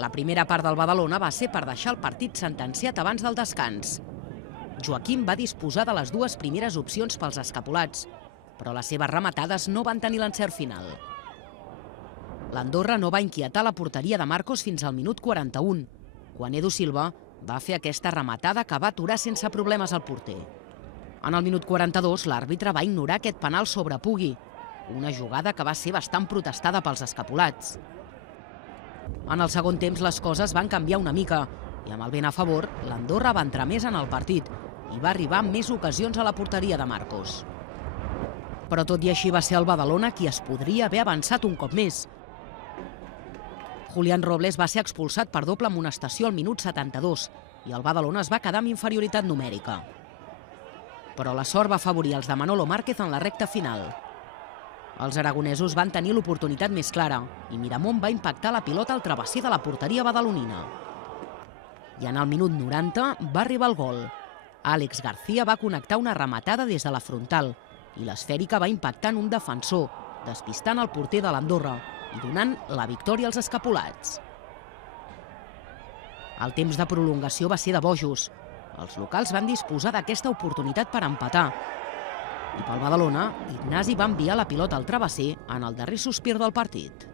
La primera part del Badalona va ser per deixar el partit sentenciat abans del descans. Joaquim va disposar de les dues primeres opcions pels escapulats, però les seves rematades no van tenir l'encert final. L'Andorra no va inquietar la porteria de Marcos fins al minut 41, quan Edu Silva va fer aquesta rematada que va aturar sense problemes al porter. En el minut 42, l'àrbitre va ignorar aquest penal sobre Pugui, una jugada que va ser bastant protestada pels escapulats. En el segon temps les coses van canviar una mica i amb el vent a favor, l'Andorra va entrar més en el partit i va arribar amb més ocasions a la porteria de Marcos. Però tot i així va ser el Badalona qui es podria haver avançat un cop més. Julián Robles va ser expulsat per doble amonestació al minut 72 i el Badalona es va quedar amb inferioritat numèrica. Però la sort va afavorir els de Manolo Márquez en la recta final. Els aragonesos van tenir l'oportunitat més clara i Miramón va impactar la pilota al travesser de la porteria badalonina. I en el minut 90 va arribar el gol. Àlex García va connectar una rematada des de la frontal i l'esfèrica va impactar en un defensor, despistant el porter de l'Andorra i donant la victòria als escapulats. El temps de prolongació va ser de bojos. Els locals van disposar d'aquesta oportunitat per empatar. I pel Badalona, Ignasi va enviar la pilota al travesser en el darrer sospir del partit.